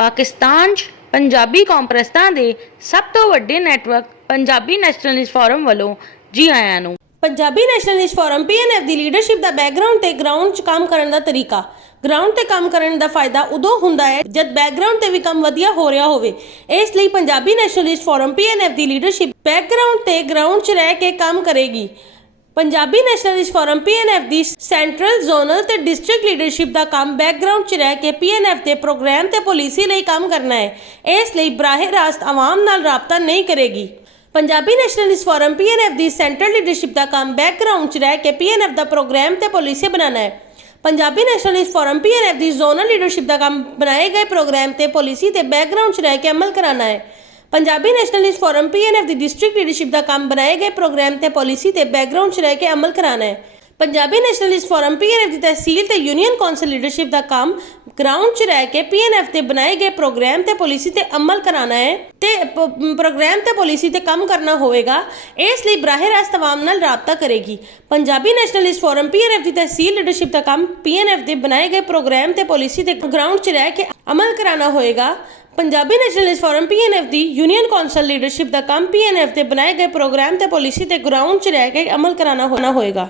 ਪਾਕਿਸਤਾਨ 'ਚ ਪੰਜਾਬੀ ਕੌਮਪ੍ਰਸਤਾਂ ਦੇ ਸਭ ਤੋਂ ਵੱਡੇ ਨੈਟਵਰਕ ਪੰਜਾਬੀ ਨੈਸ਼ਨਲਿਸਟ ਫੋਰਮ ਵੱਲੋਂ ਜੀ ਆਇਆਂ ਨੂੰ। ਪੰਜਾਬੀ ਨੈਸ਼ਨਲਿਸਟ ਫੋਰਮ PNF ਦੀ ਲੀਡਰਸ਼ਿਪ ਦਾ ਬੈਕਗ੍ਰਾਉਂਡ ਤੇ ਗਰਾਊਂਡ 'ਚ ਕੰਮ ਕਰਨ ਦਾ ਤਰੀਕਾ। ਗਰਾਊਂਡ ਤੇ ਕੰਮ ਕਰਨ ਦਾ ਫਾਇਦਾ ਉਦੋਂ ਹੁੰਦਾ ਹੈ ਜਦ ਬੈਕਗ੍ਰਾਉਂਡ ਤੇ ਵੀ ਕੰਮ ਵਧੀਆ ਹੋ ਰਿਹਾ ਹੋਵੇ। ਇਸ ਲਈ ਪੰਜਾਬੀ ਨੈਸ਼ਨਲਿਸਟ ਫੋਰਮ PNF ਦੀ ਲੀਡਰਸ਼ਿਪ ਬੈਕਗ੍ਰਾਉਂਡ ਤੇ ਗਰਾਊਂਡ 'ਚ ਰਹਿ ਕੇ ਕੰਮ ਕਰੇਗੀ। ਪੰਜਾਬੀ ਨੈਸ਼ਨਲਿਸਟ ਫੋਰਮ PNF ਦੀ ਸੈਂਟਰਲ, ਜ਼ੋਨਲ ਤੇ ਡਿਸਟ੍ਰਿਕਟ ਲੀਡਰਸ਼ਿਪ ਦਾ ਕੰਮ ਬੈਕਗ੍ਰਾਉਂਡ 'ਚ ਰਹਿ ਕੇ PNF ਦੇ ਪ੍ਰੋਗਰਾਮ ਤੇ ਪਾਲਿਸੀ ਲਈ ਕੰਮ ਕਰਨਾ ਹੈ। ਇਸ ਲਈ ਬਰਾਹ ਰਾਸਤ ਆਵਾਮ ਨਾਲ ਰਾਬਤਾ ਨਹੀਂ ਕਰੇਗੀ। ਪੰਜਾਬੀ ਨੈਸ਼ਨਲਿਸਟ ਫੋਰਮ PNF ਦੀ ਸੈਂਟਰਲ ਲੀਡਰਸ਼ਿਪ ਦਾ ਕੰਮ ਬੈਕਗ੍ਰਾਉਂਡ 'ਚ ਰਹਿ ਕੇ PNF ਦਾ ਪ੍ਰੋਗਰਾਮ ਤੇ ਪਾਲਿਸੀ ਬਣਾਉਣਾ ਹੈ। ਪੰਜਾਬੀ ਨੈਸ਼ਨਲਿਸਟ ਫੋਰਮ PNF ਦੀ ਜ਼ੋਨਲ ਲੀਡਰਸ਼ਿਪ ਦਾ ਕੰਮ ਬਣਾਏ ਗਏ ਪ੍ਰੋਗਰਾਮ ਤੇ ਪਾਲਿਸੀ ਤੇ ਬੈਕਗ੍ਰਾਉਂਡ 'ਚ ਰਹਿ ਕੇ ਅਮਲ ਕਰਾਉਣਾ ਹੈ। ਪੰਜਾਬੀ ਨੈਸ਼ਨਲਿਸਟ ਫੋਰਮ PNF ਦੀ ਡਿਸਟ੍ਰਿਕਟ ਲੀਡਰਸ਼ਿਪ ਦਾ ਕੰਮ ਬਣਾਏ ਗਏ ਪ੍ਰੋਗਰਾਮ ਤੇ ਪਾਲਿਸੀ ਤੇ ਬੈਕਗ੍ਰਾਉਂਡ 'ਚ ਰਹਿ ਕੇ ਅਮਲ ਕਰਾਉਣਾ ਹੈ। ਪੰਜਾਬੀ ਨੈਸ਼ਨਲਿਸਟ ਫੋਰਮ PNF ਦੀ ਤਹਿਸੀਲ ਤੇ ਯੂਨੀਅਨ ਕੌਂਸਲ ਲੀਡਰਸ਼ਿਪ ਦਾ ਕੰਮ ਗਰਾਊਂਡ 'ਚ ਰਹਿ ਕੇ PNF ਤੇ ਬਣਾਏ ਗਏ ਪ੍ਰੋਗਰਾਮ ਤੇ ਪਾਲਿਸੀ ਤੇ ਅਮਲ ਕਰਾਉਣਾ ਹੈ ਤੇ ਪ੍ਰੋਗਰਾਮ ਤੇ ਪਾਲਿਸੀ ਤੇ ਕੰਮ ਕਰਨਾ ਹੋਵੇਗਾ। ਇਸ ਲਈ ਬਰਾਹ ਰਾਸਤ ਆਵਾਮ ਨਾਲ ਰਾਬਤਾ ਕਰੇਗੀ। ਪੰਜਾਬੀ ਨੈਸ਼ਨਲਿਸਟ ਫੋਰਮ PNF ਦੀ ਤਹਿਸੀਲ ਲੀਡਰਸ਼ਿਪ ਦਾ ਕੰਮ PNF ਦੇ ਬਣਾਏ ਗਏ ਪ੍ਰੋਗਰਾਮ ਤੇ ਪਾਲਿਸੀ ਤੇ ਗਰਾਊਂਡ 'ਚ ਰਹਿ ਕੇ ਅਮਲ ਕਰਾਉਣਾ ਹੋਵੇਗਾ। ਪੰਜਾਬੀ ਨੈਸ਼ਨਲਿਸਟ ਫੋਰਮ PNF ਦੀ ਯੂਨੀਅਨ ਕੌਂਸਲ ਲੀਡਰਸ਼ਿਪ ਦਾ ਕੰਮ PNF ਦੇ ਬਣਾਏ ਗਏ ਪ੍ਰੋਗਰਾਮ ਤੇ ਪਾਲਿਸੀ ਤੇ ਗਰਾਊਂਡ 'ਚ ਰਹਿ ਕੇ ਅਮਲ ਕਰਾਉਣਾ ਹੋਵੇਗਾ।